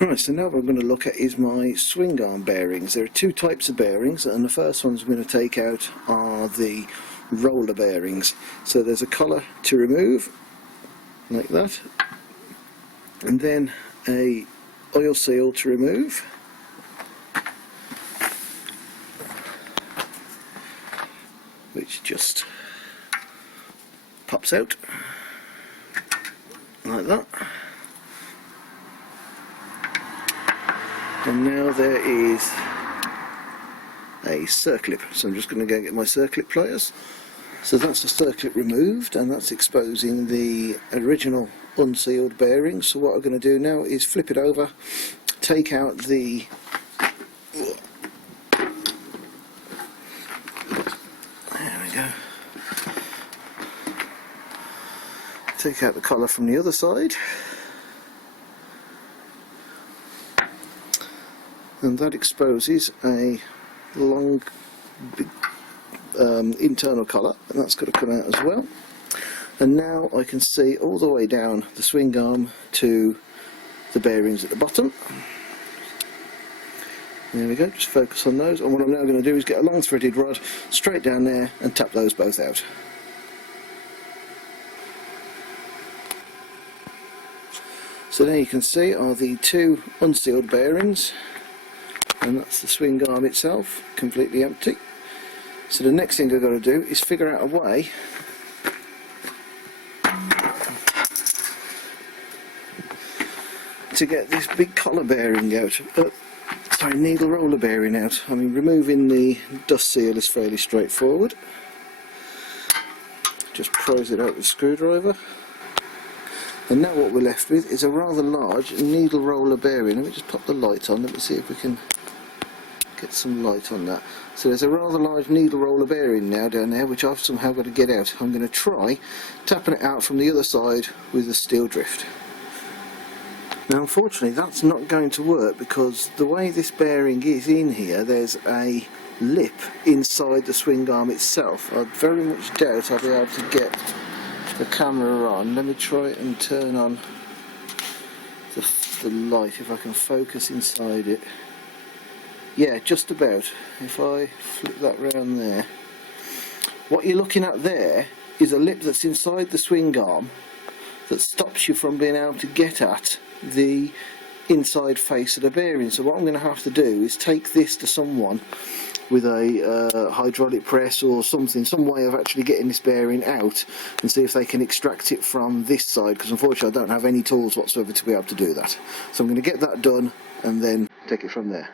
Right, so now what I'm going to look at is my swing arm bearings. There are two types of bearings, and the first ones I'm going to take out are the roller bearings. So there's a collar to remove, like that, and then a oil seal to remove, which just pops out like that. And now there is a circlip, so I'm just going to go get my circlip pliers. So that's the circlip removed, and that's exposing the original unsealed bearings. So what I'm going to do now is flip it over, take out the take out the collar from the other side, and that exposes a long big internal collar, and that's got to come out as well. And now I can see all the way down the swing arm to the bearings at the bottom. There we go, just focus on those, and what I'm now going to do is get a long threaded rod straight down there and tap those both out. So there you can see are the two unsealed bearings, and that's the swing arm itself, completely empty. So the next thing I've got to do is figure out a way to get this big collar bearing out, needle roller bearing out. I mean, removing the dust seal is fairly straightforward. Just prise it out with a screwdriver. And now what we're left with is a rather large needle roller bearing. Let me just pop the light on, let me see if we can get some light on that. So there's a rather large needle roller bearing now down there, which I've somehow got to get out. I'm going to try tapping it out from the other side with the steel drift. Now unfortunately that's not going to work, because the way this bearing is in here, there's a lip inside the swing arm itself. I very much doubt I'll be able to get the camera on. Let me try and turn on the light if I can focus inside it. Yeah, just about. If I flip that round there, what you're looking at there is a lip that's inside the swing arm that stops you from being able to get at the inside face of the bearing. So what I'm going to have to do is take this to someone with a hydraulic press or something, some way of actually getting this bearing out, and see if they can extract it from this side, because unfortunately I don't have any tools whatsoever to be able to do that. So I'm going to get that done and then take it from there.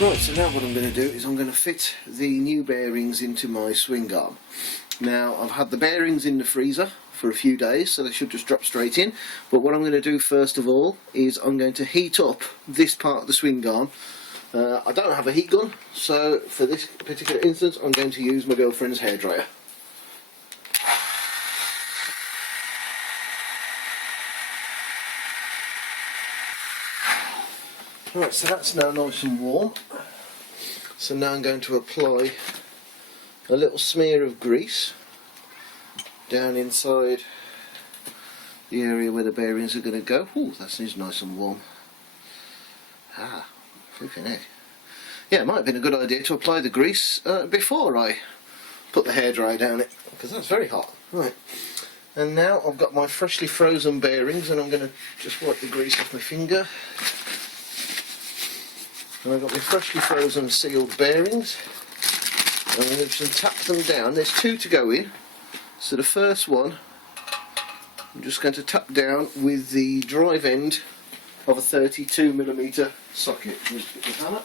Right, so now what I'm going to do is I'm going to fit the new bearings into my swing arm. Now I've had the bearings in the freezer for a few days, so they should just drop straight in, but what I'm going to do first of all is I'm going to heat up this part of the swing arm. I don't have a heat gun, so for this particular instance I'm going to use my girlfriend's hairdryer. Right, so that's now nice and warm. So now I'm going to apply a little smear of grease down inside the area where the bearings are going to go. Ooh, that seems nice and warm. Ah, flipping heck. Yeah, it might have been a good idea to apply the grease before I put the hairdryer down it, because that's very hot. Right, and now I've got my freshly frozen bearings, and I'm going to just wipe the grease off my finger. And I've got my freshly frozen sealed bearings, and I'm going to just tap them down. There's two to go in, so the first one I'm just going to tap down with the drive end of a 32mm socket. Just get the hammer.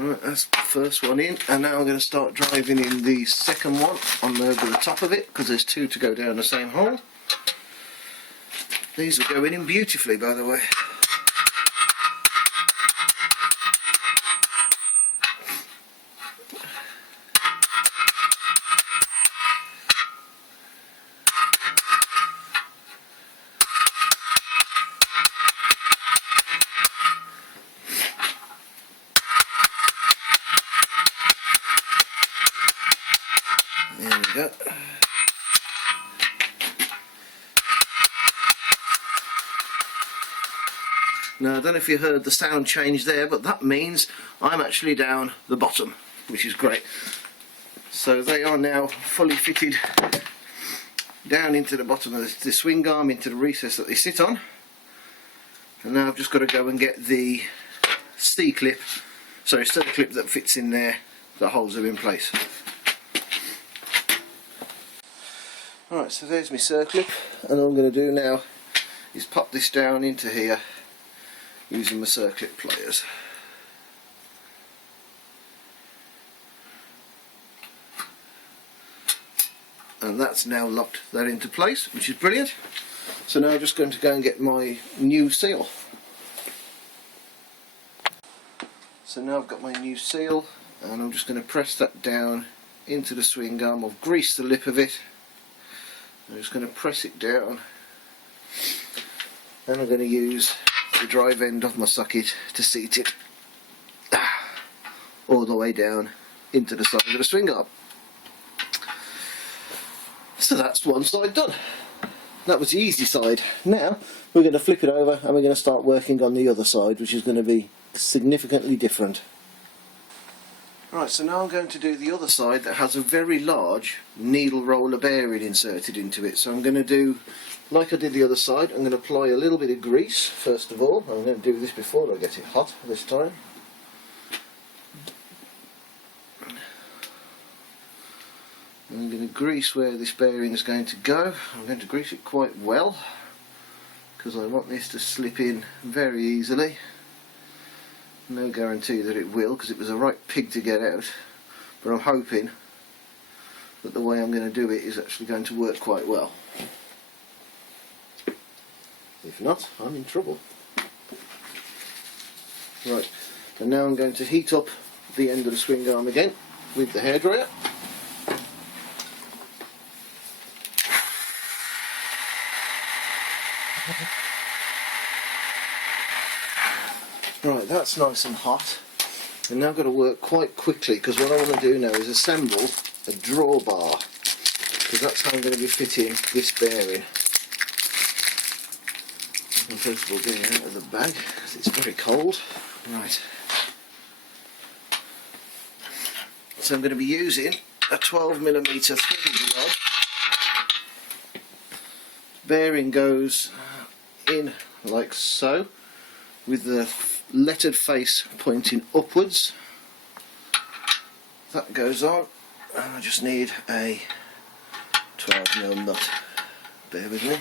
Right, that's the first one in, and now I'm going to start driving in the second one on over the top of it, because there's two to go down the same hole. These are going in beautifully, by the way. There we go. Now, I don't know if you heard the sound change there, but that means I'm actually down the bottom, which is great. So they are now fully fitted down into the bottom of the swing arm, into the recess that they sit on. And now I've just got to go and get the C-clip, sorry, C-clip that fits in there that holds them in place. Alright, so there's my circlip, and all I'm going to do now is pop this down into here using my circlip pliers. And that's now locked that into place, which is brilliant. So now I'm just going to go and get my new seal. So now I've got my new seal, and I'm just going to press that down into the swing arm. I've greased the lip of it. I'm just going to press it down, and I'm going to use the drive end of my socket to seat it all the way down into the side of the swing arm. So that's one side done. That was the easy side. Now we're going to flip it over and we're going to start working on the other side, which is going to be significantly different. Right, so now I'm going to do the other side that has a very large needle roller bearing inserted into it. So I'm going to do, like I did the other side, I'm going to apply a little bit of grease first of all. I'm going to do this before I get it hot this time. I'm going to grease where this bearing is going to go. I'm going to grease it quite well because I want this to slip in very easily. No guarantee that it will, because it was a right pig to get out, but I'm hoping that the way I'm going to do it is actually going to work quite well. If not, I'm in trouble. Right, and now I'm going to heat up the end of the swing arm again with the hairdryer. Right, that's nice and hot, and now I've got to work quite quickly, because what I want to do now is assemble a drawbar, because that's how I'm going to be fitting this bearing. And first of all, getting it out of the bag because it's very cold. Right, so I'm going to be using a 12mm threaded rod. Bearing goes in like so, with the lettered face pointing upwards. That goes on, and I just need a 12mm nut. Bear with me.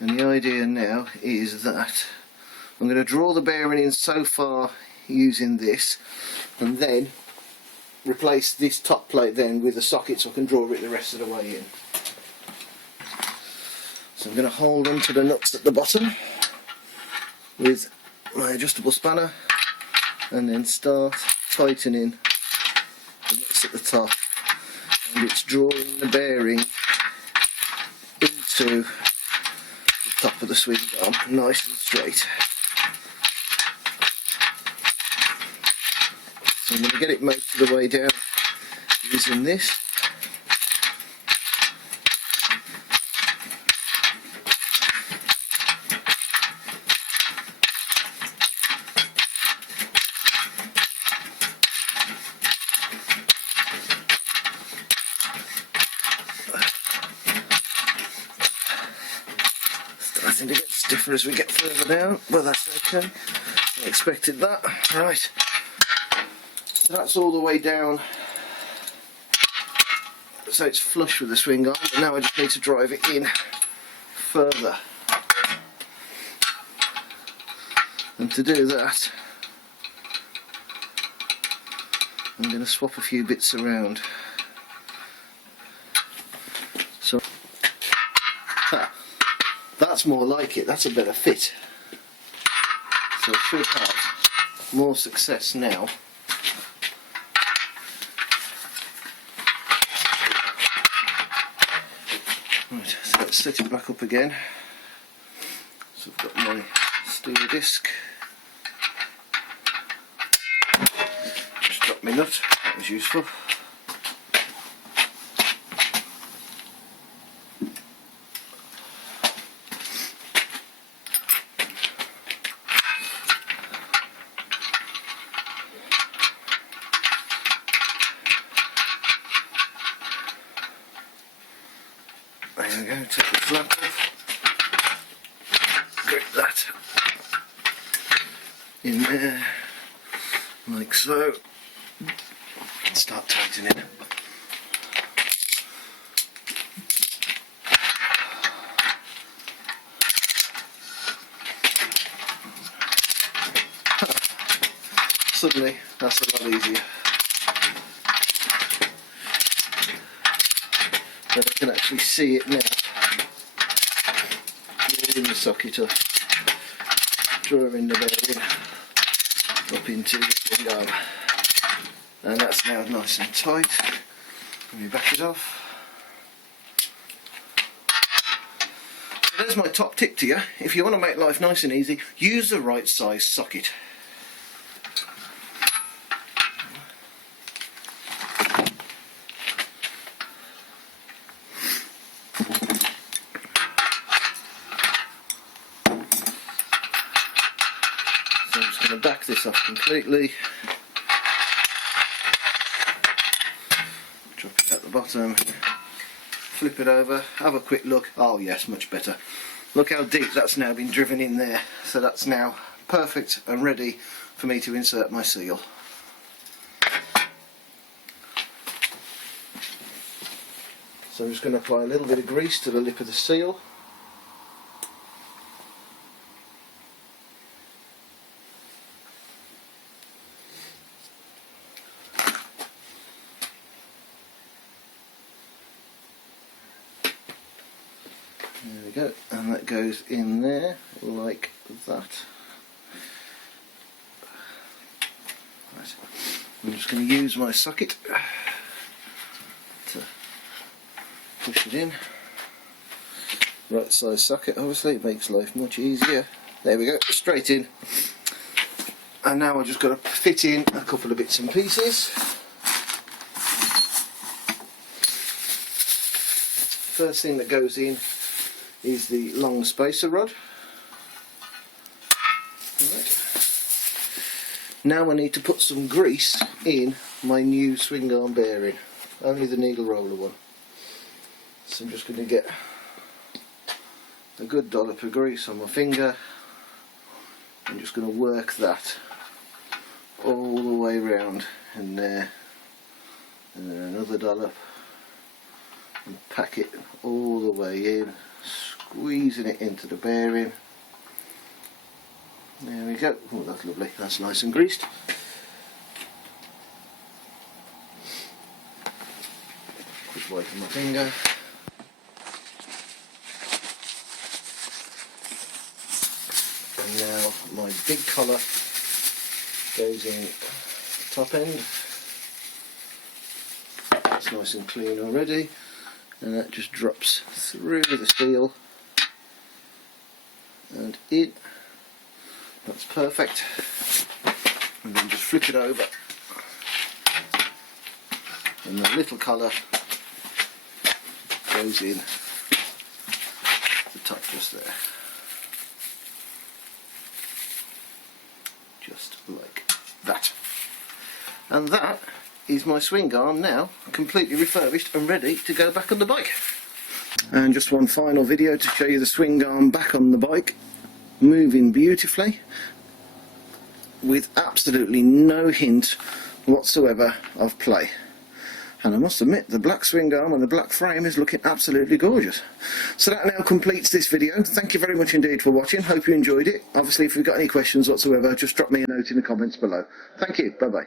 And the idea now is that I'm going to draw the bearing in so far using this, and then replace this top plate then with a socket so I can draw it the rest of the way in. So I'm going to hold on to the nuts at the bottom with my adjustable spanner, and then start tightening the nuts at the top, and it's drawing the bearing into the top of the swing arm nice and straight. So I'm going to get it most of the way down using this. Starting to get stiffer as we get further down, but that's okay. I expected that. Right. So that's all the way down, so it's flush with the swing arm, and now I just need to drive it in further. And to do that, I'm going to swap a few bits around. So that's more like it, that's a better fit. So I should have more success now. Right, so let's set it back up again. So I've got my steel disc. Just dropped my nut, that was useful. There we go, take the flap off, grip that in there, like so, and start tightening it. Suddenly, that's a lot easier. I can actually see it now. In the socket up, drawing the bearing up into the swing arm, and that's now nice and tight. Let me back it off. So there's my top tip to you. If you want to make life nice and easy, use the right size socket. So I'm just going to back this off completely, drop it at the bottom, flip it over, have a quick look. Oh yes, much better. Look how deep that's now been driven in there. So that's now perfect and ready for me to insert my seal. So I'm just going to apply a little bit of grease to the lip of the seal. There we go, and that goes in there like that. Right. I'm just going to use my socket to push it in. Right size socket, obviously, it makes life much easier. There we go, straight in. And now I've just got to fit in a couple of bits and pieces. First thing that goes in is the long spacer rod. Right. Now I need to put some grease in my new swing arm bearing, only the needle roller one. So I'm just going to get a good dollop of grease on my finger. I'm just going to work that all the way around in there, and then another dollop, and pack it all the way in, squeezing it into the bearing. There we go. Oh, that's lovely. That's nice and greased. Quick wipe on my finger. And now my big collar goes in the top end. That's nice and clean already, and that just drops through the steel and in. That's perfect. And then just flip it over, and the little collar goes in the top just there, just like that. And that is my swing arm now completely refurbished and ready to go back on the bike. And just one final video to show you the swing arm back on the bike, moving beautifully with absolutely no hint whatsoever of play. And I must admit, the black swing arm and the black frame is looking absolutely gorgeous. So that now completes this video. Thank you very much indeed for watching. Hope you enjoyed it. Obviously, if you've got any questions whatsoever, just drop me a note in the comments below. Thank you. Bye-bye.